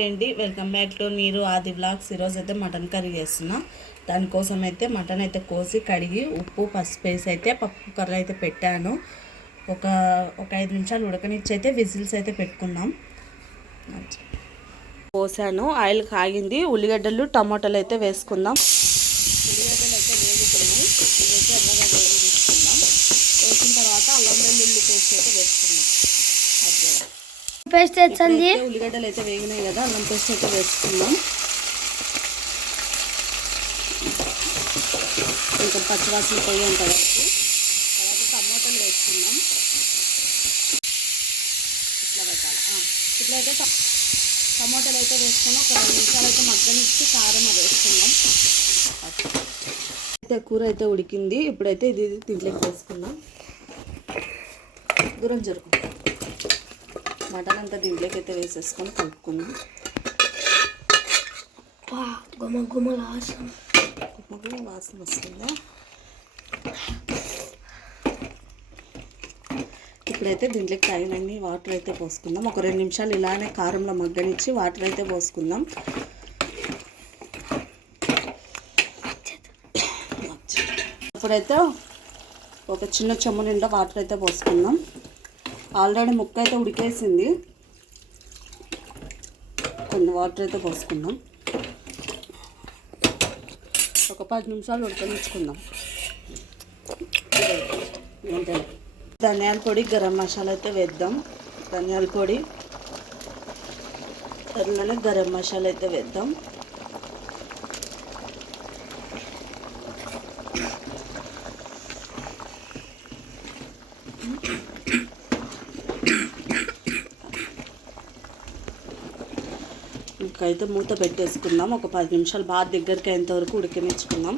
ఏంటి, welcome back to మీరు ఆది వ్లాగ్స్. ఈరోజు అయితే మటన్ కర్రీ చేస్తున్నా. దానికోసం అయితే మటన్ అయితే కోసి కడిగి ఉప్పు పసుపు వేసి అయితే పప్పు కర్రీ అయితే పెట్టాను. ఒక 5 నిమిషాలు ఉడకనిచ్చి అయితే విజిల్స్ అయితే పెట్టుకుందాం. పోసాను, ఆయిల్ కాగింది. ఉల్లిగడ్డలు టమాటాలు అయితే వేసుకుందాం. ఉల్లిగడ్డలు అయితే వేగుతున్నాయి, ఇవైతే ఎర్రగా వేగి తీసుకుందాం. వేసిన తర్వాత అల్లం వెల్లుల్లి పేస్ట్ అయితే వేసుకుందాం. ఉల్లిగడ్డలు అయితే వేగినాయి కదా, అల్లం పేస్ట్ అయితే వేసుకుందాం. కొంచెం పచ్చివాసన పోయేంత వరకు. తర్వాత టమాటాలు వేసుకుందాం. ఇట్లా పెట్టాలి. ఇట్లయితే టమాటాలు అయితే వేసుకుని ఒక 2 నిమిషాలు అయితే మగ్గనిచ్చి కారం అది వేసుకుందాం. అయితే కూర అయితే ఉడికింది. ఇప్పుడైతే ఇది దీంట్లోకి వేసుకుందాం. దూరం జరుగు. మటన్ అంతా దీంట్లోకి అయితే వేసేసుకొని కలుపుకుందాం. గుమ వాసన వస్తుందా? ఇప్పుడైతే దీంట్లోకి తగినన్ని వాటర్ అయితే పోసుకుందాం. ఒక 2 నిమిషాలు ఇలానే కారంలో మగ్గనిచ్చి వాటర్ అయితే పోసుకుందాం. ఇప్పుడైతే ఒక చిన్న చెమ్ము నిండా వాటర్ అయితే పోసుకుందాం. ఆల్రెడీ ముక్క అయితే ఉడికేసింది. కొన్ని వాటర్ అయితే పోసుకుందాం. ఒక 10 నిమిషాలు ఉడకనిచ్చుకుందాం. ధనియాల పొడి, గరం మసాలా అయితే వేద్దాం. ధనియాల పొడి అట్లనే గరం మసాలా అయితే వేద్దాం. ఇంకైతే మూత పెట్టేసుకుందాం. ఒక 10 నిమిషాలు బాగా దగ్గరికి అయ్యేంత వరకు ఉడికించుకుందాం.